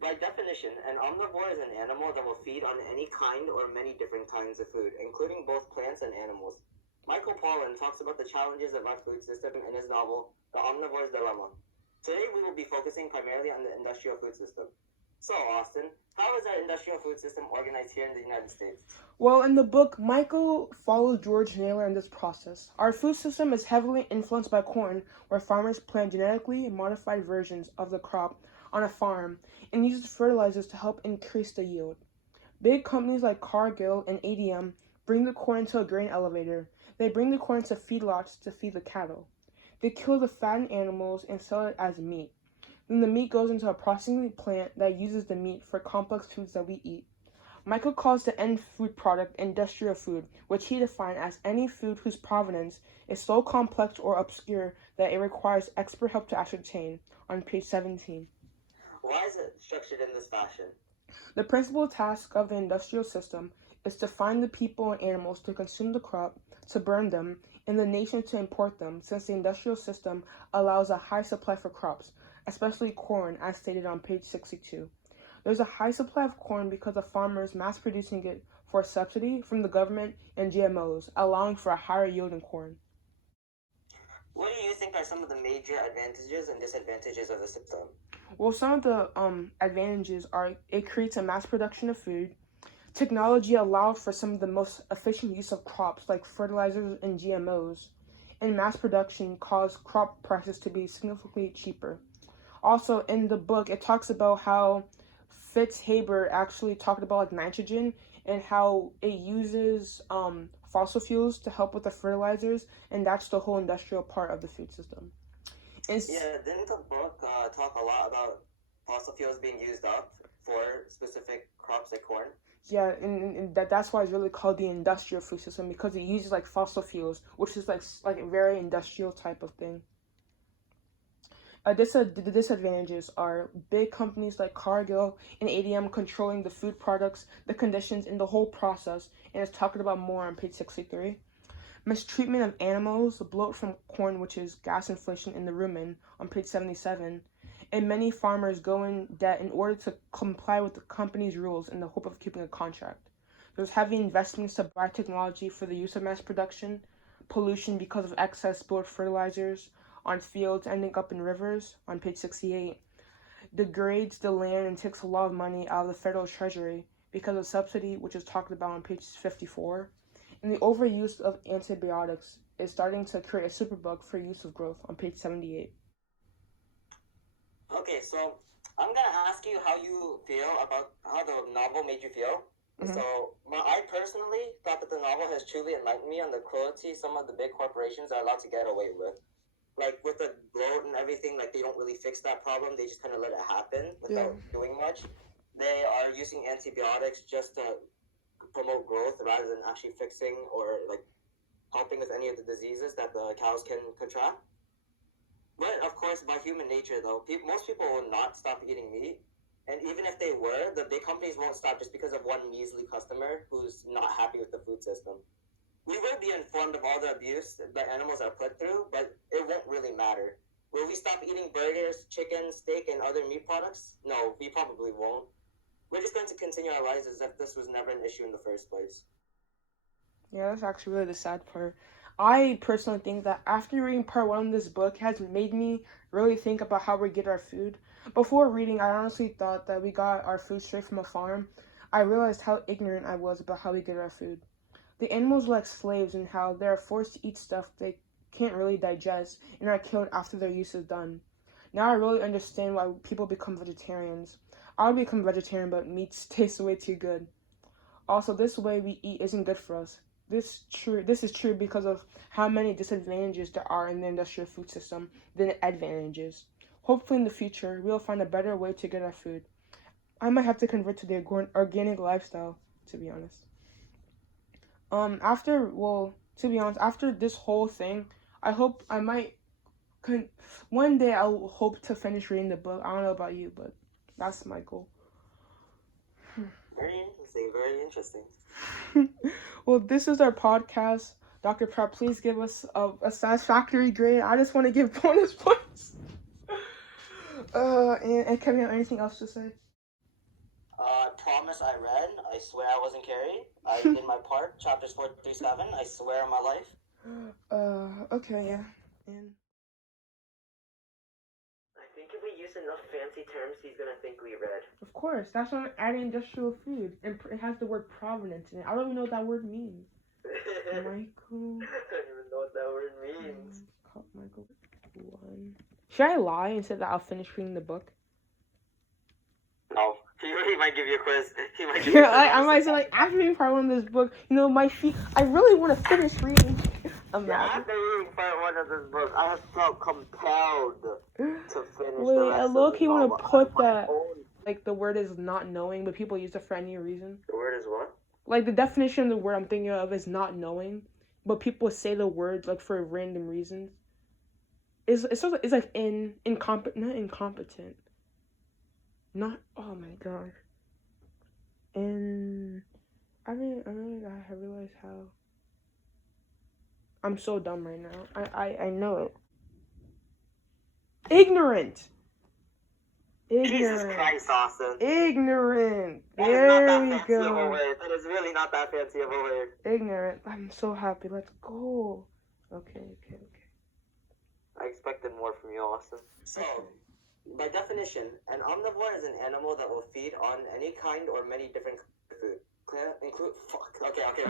By definition, an omnivore is an animal that will feed on any kind or many different kinds of food, including both plants and animals. Michael Pollan talks about the challenges of our food system in his novel, The Omnivore's Dilemma. Today we will be focusing primarily on the industrial food system. So, Austin, how is our industrial food system organized here in the United States? Well, in the book, Michael follows George Naylor in this process. Our food system is heavily influenced by corn, where farmers plant genetically modified versions of the crop on a farm and use fertilizers to help increase the yield. Big companies like Cargill and ADM bring the corn into a grain elevator. They bring the corn to feedlots to feed the cattle. They kill the fattened animals and sell it as meat. Then the meat goes into a processing plant that uses the meat for complex foods that we eat. Michael calls the end food product industrial food, which he defined as any food whose provenance is so complex or obscure that it requires expert help to ascertain, on page 17. Why is it structured in this fashion? The principal task of the industrial system is to find the people and animals to consume the crop, to burn them, and the nation to import them, since the industrial system allows a high supply for crops, especially corn, as stated on page 62. There's a high supply of corn because of farmers mass producing it for a subsidy from the government and GMOs, allowing for a higher yield in corn. What do you think are some of the major advantages and disadvantages of the system? Well, some of the advantages are it creates a mass production of food. Technology allows for some of the most efficient use of crops like fertilizers and GMOs, and mass production caused crop prices to be significantly cheaper. Also, in the book, it talks about how Fitz Haber actually talked about like nitrogen and how it uses fossil fuels to help with the fertilizers, and that's the whole industrial part of the food system. Yeah, didn't the book talk a lot about fossil fuels being used up for specific crops like corn? Yeah, and that's why it's really called the industrial food system, because it uses like fossil fuels, which is like a very industrial type of thing. The disadvantages are big companies like Cargill and ADM controlling the food products, the conditions, and the whole process, and it's talked about more on page 63. Mistreatment of animals, bloat from corn, which is gas inflation in the rumen, on page 77. And many farmers go in debt in order to comply with the company's rules in the hope of keeping a contract. There's heavy investments to buy technology for the use of mass production, pollution because of excess spilled fertilizers on fields ending up in rivers, on page 68. Degrades the land and takes a lot of money out of the federal treasury because of subsidy, which is talked about on page 54. And the overuse of antibiotics is starting to create a superbug for use of growth, on page 78. Okay, so I'm gonna ask you how you feel about how the novel made you feel. Mhm. So, I personally thought that the novel has truly enlightened me on the cruelty some of the big corporations are allowed to get away with. Like with the bloat and everything, like they don't really fix that problem. They just kind of let it happen without doing much. They are using antibiotics just to promote growth rather than actually fixing or like helping with any of the diseases that the cows can contract. But of course, by human nature, though, most people will not stop eating meat. And even if they were, the big companies won't stop just because of one measly customer who's not happy with the food system. We will be informed of all the abuse that animals are put through, but it won't really matter. Will we stop eating burgers, chicken, steak, and other meat products? No, we probably won't. We're just going to continue our lives as if this was never an issue in the first place. Yeah, that's actually really the sad part. I personally think that after reading part one of this book has made me really think about how we get our food. Before reading, I honestly thought that we got our food straight from a farm. I realized how ignorant I was about how we get our food. The animals are like slaves and how they are forced to eat stuff they can't really digest and are killed after their use is done. Now I really understand why people become vegetarians. I would become vegetarian, but meat tastes way too good. Also, this way we eat isn't good for us. This is true because of how many disadvantages there are in the industrial food system than advantages. Hopefully in the future we'll find a better way to get our food. I might have to convert to the organic lifestyle, to be honest. To be honest, after this whole thing, I hope I might one day I'll hope to finish reading the book. I don't know about you, but that's my goal. Very interesting, very interesting. Well, this is our podcast. Dr. Prep, please give us a satisfactory grade. I just want to give bonus points. And Kevin, anything else to say? I promise I read. I swear I wasn't Carrie. I did my part. Chapters 4 through 7. I swear on my life. Okay, yeah. And I think if we use enough fancy terms, he's gonna think we read. of course, that's why I'm adding industrial food, and it has the word provenance in it. I don't even know what that word means. Michael. I don't even know what that word means. Michael 1. Should I lie and say that I'll finish reading the book? No. He might give you a quiz. He might give you a quiz. I might say, like, after reading part 1 of this book, you know, my feet, I really want to finish reading. Yeah, after reading part 1 of this book, I have felt compelled to finish the Wait, rest I of low-key the want novel. to put My that, own- like, the word is not knowing, but people use it for any reason. The word is what? Like, the definition of the word I'm thinking of is not knowing, but people say the words, like, for random reasons. It's like not incompetent. Not, oh my gosh. And I realize how I'm so dumb right now. I know it. Ignorant. Jesus Christ, Austin. Ignorant. That is not There that we fancy of a go. word. That is really not that fancy of a word. Ignorant. I'm so happy. Let's go. Okay. I expected more from you, Austin. So, by definition, an omnivore is an animal that will feed on any kind or many different kinds of food. Clear? Include. Fuck. Okay. Okay,